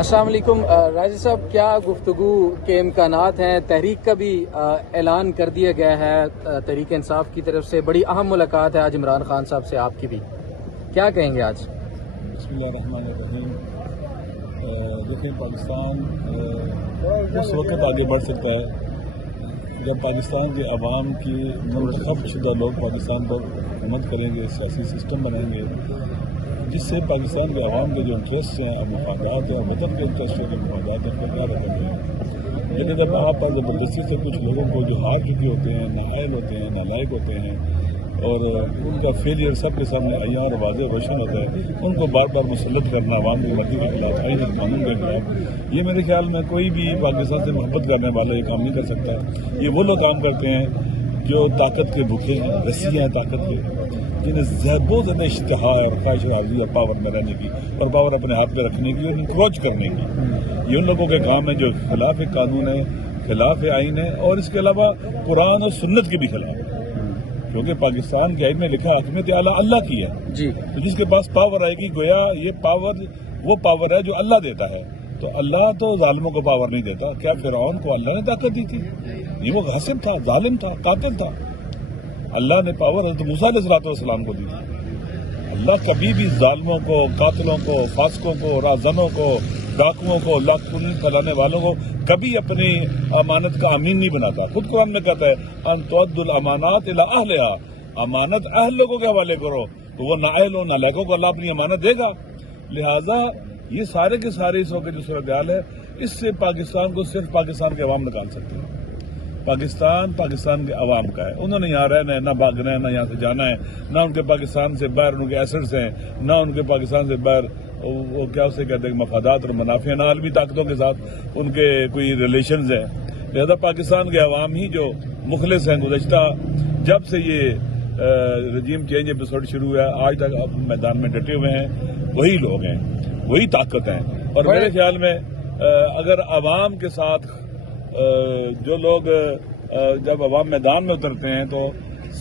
السلام علیکم راجی صاحب، کیا گفتگو کے امکانات ہیں؟ تحریک کا بھی اعلان کر دیا گیا ہے تحریک انصاف کی طرف سے، بڑی اہم ملاقات ہے آج عمران خان صاحب سے آپ کی بھی، کیا کہیں گے آج؟ بسم اللہ الرحمن الرحیم۔ دیکھیں، پاکستان اس وقت آگے بڑھ سکتا ہے جب پاکستان کے عوام کی منتخب شدہ لوگ پاکستان پر حکومت کریں گے، سیاسی سسٹم بنائیں گے جس سے پاکستان کے عوام کے جو انٹرسٹ ہیں اور مفادات ہیں اور وطن کے انٹرسٹ کے مفادات ہیں، کیا رقم ہے۔ لیکن جب آپ پر زبردستی سے کچھ لوگوں کو جو ہار چکے ہوتے ہیں، نااہل ہوتے ہیں، نالائق ہوتے ہیں اور ان کا فیلئر سب کے سامنے عیاں اور واضح روشن ہوتا ہے، ان کو بار بار مسلط کرنا عوام کی مرضی کے خلاف، آئین اور قانون کے خلاف، یہ میرے خیال میں کوئی بھی پاکستان سے محبت کرنے والا یہ کام نہیں کر سکتا۔ یہ وہ لوگ کام کرتے ہیں جو طاقت کے بھوکے ہیں، رسیاں ہیں طاقت کے، جنہیں بہت زیادہ اشتہا اور خواہش اور پاور میں رہنے کی اور پاور اپنے ہاتھ میں رکھنے کی اور انکروچ کرنے کی، یہ ان لوگوں کے کام ہے جو خلاف قانون ہے، خلاف آئین ہے اور اس کے علاوہ قرآن اور سنت کے بھی خلاف ہے، کیونکہ پاکستان کے آئین میں لکھا حاکمیت اعلیٰ اللہ کی ہے جی، تو جس کے پاس پاور آئے گی، گویا یہ پاور وہ پاور ہے جو اللہ دیتا ہے، تو اللہ تو ظالموں کو پاور نہیں دیتا۔ کیا فرعون کو اللہ نے طاقت دی تھی؟ یہ وہ غاصب تھا، ظالم تھا، قاتل تھا۔ اللہ نے پاور حضرت موسیٰ علیہ السلام کو دی تھی۔ اللہ کبھی بھی ظالموں کو، قاتلوں کو، فاسقوں کو، رازنوں کو، ڈاکوؤں کو، لاکھوں پھیلانے والوں کو کبھی اپنی امانت کا امین نہیں بناتا۔ خود قرآن میں کہتا ہے ان تؤدوا الامانات الی اہلھا، امانت اہل لوگوں کے حوالے کرو، تو وہ نااہل و نالائقوں کو اللہ اپنی امانت دے گا۔ لہٰذا یہ سارے کے سارے اس وقت جو صورتحال ہے، اس سے پاکستان کو صرف پاکستان کے عوام نکال سکتے ہیں۔ پاکستان کے عوام کا ہے، انہوں نے یہاں رہنا ہے، نہ بھاگنا ہے، نہ یہاں سے جانا ہے، نہ ان کے پاکستان سے باہر ان کے ایسٹس ہیں، نہ ان کے پاکستان سے باہر وہ کیا اسے کہتے ہیں مفادات اور منافع، نہ عالمی طاقتوں کے ساتھ ان کے کوئی ریلیشنز ہیں۔ لہذا پاکستان کے عوام ہی جو مخلص ہیں، گزشتہ جب سے یہ رجیم چینج ایپیسوڈ شروع ہوا ہے آج تک اب میدان میں ڈٹے ہوئے ہیں، وہی لوگ ہیں، وہی طاقت ہیں۔ اور میرے خیال میں اگر عوام کے ساتھ جو لوگ جب عوام میدان میں اترتے ہیں تو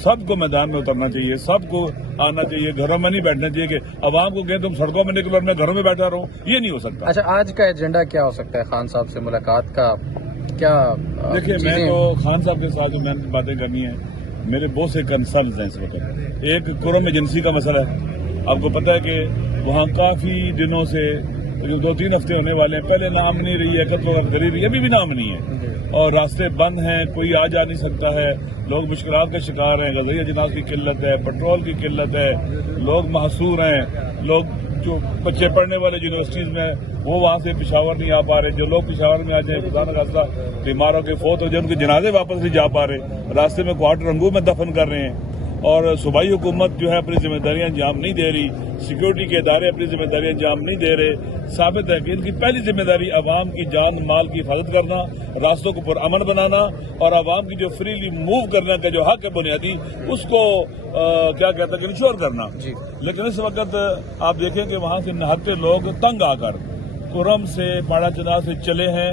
سب کو میدان میں اترنا چاہیے، سب کو آنا چاہیے، گھروں میں نہیں بیٹھنا چاہیے کہ عوام کو کہیں تم سڑکوں میں نکلو اور میں گھروں میں بیٹھا رہوں، یہ نہیں ہو سکتا۔ اچھا، آج کا ایجنڈا کیا ہو سکتا ہے خان صاحب سے ملاقات کا؟ کیا دیکھیے، میں تو خان صاحب کے ساتھ جو میں نے باتیں کرنی ہیں، میرے بہت سے کنسرنز ہیں اس وقت۔ ایک قرم ایجنسی کا مسئلہ ہے، آپ کو پتہ ہے کہ وہاں کافی دنوں سے 2-3 ہفتے ہونے والے ہیں، پہلے نام نہیں رہی ہے، قتل و غدری رہی ہے، ابھی بھی نام نہیں ہے اور راستے بند ہیں، کوئی آ جا نہیں سکتا ہے، لوگ مشکلات کا شکار ہیں، غذائی اجناس کی قلت ہے، پیٹرول کی قلت ہے، لوگ محصور ہیں، لوگ جو بچے پڑھنے والے یونیورسٹیز میں وہ وہاں سے پشاور نہیں آ پا رہے، جو لوگ پشاور میں آ جائیں خدا نخواستہ بیماروں کے فوت ہو جائے، ان کے جنازے واپس نہیں جا پا رہے، راستے میں کوارٹر رنگوں میں دفن کر رہے ہیں اور صوبائی حکومت جو ہے اپنی ذمہ داریاں انجام نہیں دے رہی، سیکورٹی کے ادارے اپنی ذمہ داریاں انجام نہیں دے رہے۔ ثابت ہے کہ ان کی پہلی ذمہ داری عوام کی جان مال کی حفاظت کرنا، راستوں کو پرامن بنانا اور عوام کی جو فریلی موو کرنے کا جو حق ہے بنیادی، اس کو کیا کہتا ہے کہ انشور کرنا۔ لیکن اس وقت آپ دیکھیں کہ وہاں سے نہتے لوگ تنگ آ کر کرم سے پاڑا چنا سے چلے ہیں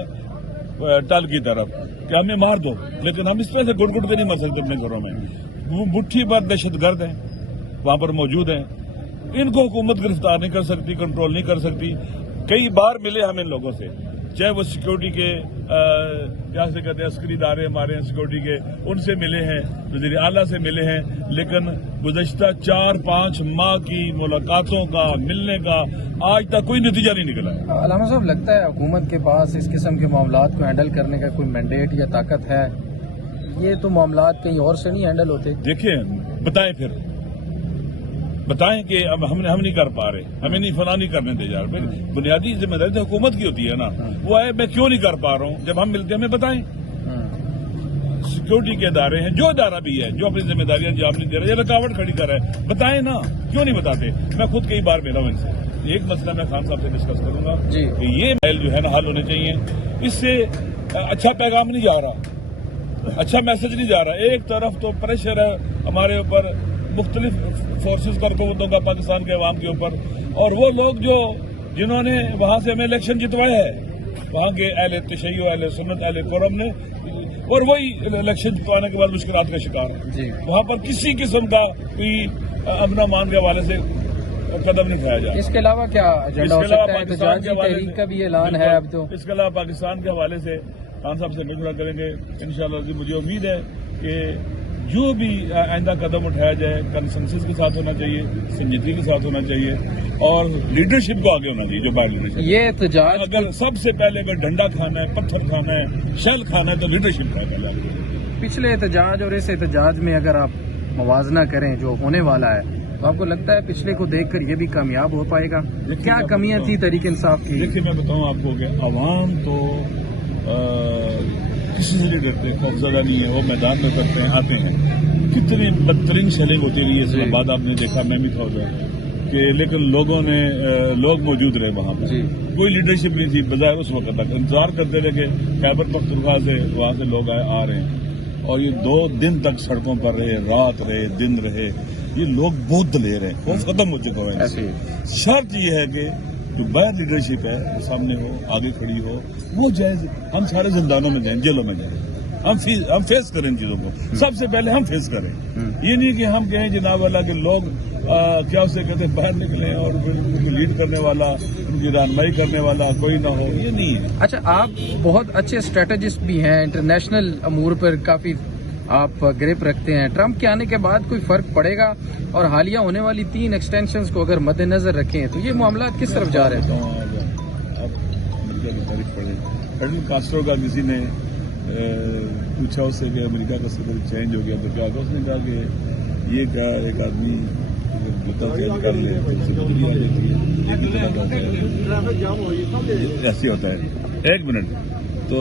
ٹل کی طرف کہ ہمیں مار دو، لیکن ہم اس طرح سے گٹ گٹ کے نہیں مر سکتے اپنے گھروں میں۔ وہ مٹھی بھر دہشت گرد ہیں وہاں پر موجود ہیں، ان کو حکومت گرفتار نہیں کر سکتی، کنٹرول نہیں کر سکتی۔ کئی بار ملے ہم ان لوگوں سے، چاہے وہ سیکورٹی کے کیا سے کہتے ہیں عسکری ادارے ہمارے ہیں سیکورٹی کے، ان سے ملے ہیں، وزیر اعلیٰ سے ملے ہیں، لیکن گزشتہ 4-5 ماہ کی ملاقاتوں کا، ملنے کا آج تک کوئی نتیجہ نہیں نکلا ہے۔ علامہ صاحب، لگتا ہے حکومت کے پاس اس قسم کے معاملات کو ہینڈل کرنے کا کوئی مینڈیٹ یا طاقت ہے؟ یہ تو معاملات کہیں اور سے نہیں ہینڈل ہوتے؟ دیکھیں، بتائیں کہ اب ہم نہیں کر پا رہے، ہمیں نہیں فلاں نہیں کرنے دے جا رہے۔ بنیادی ذمہ داری تو حکومت کی ہوتی ہے نا، وہ ہے میں کیوں نہیں کر پا رہا ہوں، جب ہم ملتے ہیں ہمیں بتائیں۔ سیکورٹی کے ادارے ہیں، جو ادارہ بھی ہے جو اپنی ذمہ داری انجام نہیں دے رہا، یہ رکاوٹ کھڑی کر رہا ہے، بتائیں نا، کیوں نہیں بتاتے؟ میں خود کئی بار ملا ہوں ان سے، ایک مسئلہ میں خان صاحب سے ڈسکس کروں گا کہ یہ محل جو ہے نا حل ہونے چاہیے، اس سے اچھا پیغام نہیں جا رہا، اچھا میسج نہیں جا رہا۔ ایک طرف تو پریشر ہے ہمارے اوپر مختلف فورسز کا، قوتوں کا، پاکستان کے عوام کے اوپر، اور وہ لوگ جنہوں نے وہاں سے ہمیں الیکشن جتوایا ہے، وہاں کے اہل تشیع، اہل سنت، اہل قرم نے، اور وہی الیکشن جتوانے کے بعد مشکلات کا شکار ہے۔ وہاں پر کسی قسم کا کوئی امن و امان کے حوالے سے قدم نہیں اٹھایا جائے. اس کے علاوہ کیا ایجنڈا ہو سکتا ہے؟ پاکستان کے احتجاجی حوالے تحریک سے کا بھی اعلان ہے اب تو. اس کے علاوہ پاکستان کے حوالے سے خان صاحب سے مشورہ کریں گے انشاءاللہ. مجھے امید ہے کہ جو بھی آئندہ قدم اٹھایا جائے کنسنسس کے ساتھ ہونا چاہیے, سنجیدگی کے ساتھ ہونا چاہیے, اور لیڈرشپ کو آگے ہونا چاہیے. جو بات لیڈرشپ, یہ احتجاج اگر سب سے پہلے اگر ڈنڈا کھانا ہے, پتھر کھانا ہے, شیل کھانا ہے, تو لیڈرشپ کا پہلے. پچھلے احتجاج اور اس احتجاج میں اگر آپ موازنہ کریں جو ہونے والا ہے, تو آپ کو لگتا ہے پچھلے کو دیکھ کر یہ بھی کامیاب ہو پائے گا؟ کیا کمیاں تھی تحریک انصاف کی؟ دیکھیے میں بتاؤں آپ کو کہ عوام تو کسی سے نہیں ڈرتے, خوفزدہ نہیں ہے. وہ میدان میں کرتے ہیں, آتے ہیں. کتنی بدترین شیلنگ ہوتی رہی ہے اسلام آباد, آپ نے دیکھا, میں بھی تھا ادھر کہ, لیکن لوگ موجود رہے وہاں پہ. کوئی لیڈرشپ نہیں تھی بظاہر اس وقت تک. انتظار کرتے رہے کہ خیبر پختونخوا سے وہاں سے لوگ آ رہے ہیں, اور یہ 2 دن تک سڑکوں پر رہے, رات رہے, دن رہے. یہ لوگ بہت دلیر ہیں, خوف ختم ہو چکا ہے. شرط یہ ہے کہ جو باہر لیڈرشپ ہے وہ سامنے ہو, آگے کھڑی ہو, وہ جائز. ہم سارے زندانوں میں جائیں, جیلوں میں جائیں, ہم فیس کریں ان چیزوں کو. سب سے پہلے ہم فیس کریں. یہ نہیں کہ ہم کہیں جناب والا کہ لوگ کیا اسے کہتے ہیں باہر نکلیں اور ان کو لیڈ کرنے والا, ان کی رہنمائی کرنے والا کوئی نہ ہو. یہ نہیں ہے. اچھا, آپ بہت اچھے اسٹریٹجسٹ بھی ہیں, انٹرنیشنل امور پر کافی آپ گریپ رکھتے ہیں. ٹرمپ کے آنے کے بعد کوئی فرق پڑے گا؟ اور حالیہ ہونے والی 3 ایکسٹینشنز کو اگر مد نظر رکھیں تو یہ معاملات کس طرف جا رہے ہیں؟ اب امریکہ کی تاریخ پڑے. فیڈرل کاسٹرو کا کسی نے پوچھا اس سے کہ امریکہ کا صدر چینج ہو گیا تو کیا ہوگا؟ اس نے کہا کہ یہ کیا ایک آدمی جوتا چینج کر لے تو اسے بدلی آ جاتی ہے. ایسے ہوتا ہے. 1 منٹ. تو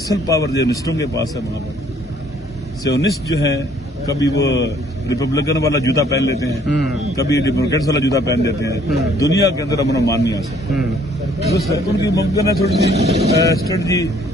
اصل پاور زیونسٹوں کے پاس ہے وہاں پر. زیونسٹ جو ہیں کبھی وہ ریپبلکن والا جوتا پہن لیتے ہیں, کبھی ڈیموکریٹس والا جوتا پہن لیتے ہیں. دنیا کے اندر امن و امان نہیں آ سکتا. ان کی ممکن ہے تھوڑی سی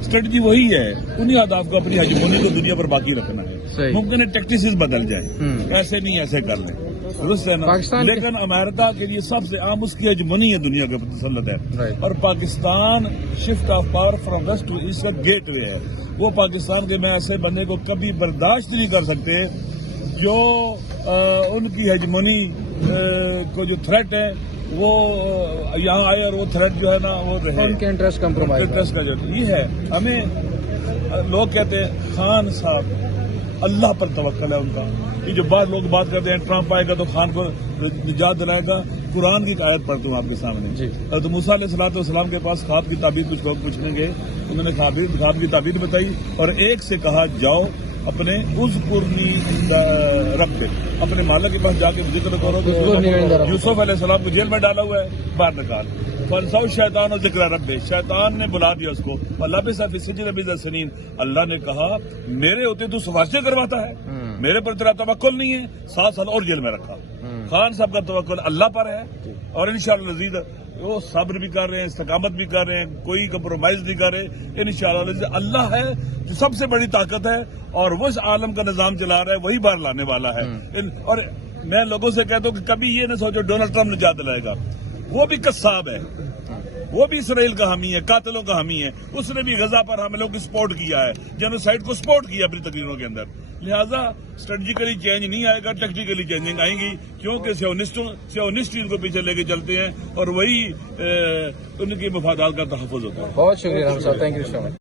اسٹریٹجی وہی ہے, انہیں اہداف کو, اپنی ہیجمونی کو دنیا پر باقی رکھنا ہے. ممکن ہے ٹیکٹیسز بدل جائیں, ایسے نہیں ایسے کر لیں, درست ہے نا. لیکن امریکہ کے لیے سب سے عام اس کی ہیجمونی ہے, دنیا کے تسلط ہے. اور Pakistan shift of power from west to east کا گیٹ وے ہے. وہ پاکستان کے, میں ایسے بندے کو کبھی برداشت نہیں کر سکتے جو ان کی ہیجمونی کو جو تھریٹ ہے وہ یہاں آئے, اور وہ تھریٹ جو ہے نا وہ رہے, ان کے انٹرسٹ کمپرومائز کا جو یہ ہے. ہمیں لوگ کہتے ہیں خان صاحب اللہ پر توکل ہے ان کا. یہ جو لوگ بات کرتے ہیں ٹرمپ آئے گا تو خان کو نجات دلائے گا. قرآن کی آیت پڑھتا ہوں آپ کے سامنے. تو موسیٰ علیہ السلام کے پاس خواب کی تعبیر کچھ لوگ پوچھیں گے, انہوں نے خواب کی تعبیر بتائی, اور ایک سے کہا جاؤ اپنے اذکرنی رب کے, اپنے مالک کے پاس جا کے ذکر کرو. یوسف علیہ السلام کو جیل میں ڈالا ہوا ہے, باہر نکال. فنساؤ شیطان و ذکر رب, شیطان نے بلا دیا اس کو. اللہ فی السجن بضع سنین, اللہ نے کہا میرے ہوتے تو سفارشیں کرواتا ہے, میرے پر تیرا توکل نہیں ہے, 7 سال اور جیل میں رکھا. خان صاحب کا توکل اللہ پر ہے, اور انشاءاللہ لذیذ وہ صبر بھی کر رہے ہیں, استقامت بھی کر رہے ہیں, کوئی کمپرومائز نہیں کر رہے. انشاءاللہ لذیذ اللہ ہے جو سب سے بڑی طاقت ہے, اور وہ اس عالم کا نظام چلا رہا ہے, وہی باہر لانے والا ہے. اور میں لوگوں سے کہتا ہوں کہ کبھی یہ نہ سوچو ڈونلڈ ٹرمپ نجات دلائے گا. وہ بھی قصاب ہے, وہ بھی اسرائیل کا حامی ہے, قاتلوں کا حامی ہے. اس نے بھی غزہ پر حملوں کی سپورٹ کیا ہے, جینوسائیڈ کو سپورٹ کیا اپنی تقریروں کے اندر. لہذا اسٹریٹجیکلی چینج نہیں آئے گا, ٹیکٹیکلی چینجنگ آئیں گی, کیونکہ سیونسٹ ان کو پیچھے لے کے چلتے ہیں, اور وہی ان کے مفادات کا تحفظ ہوتا ہے. بہت شکریہ صاحب, تھینک یو سو مچ.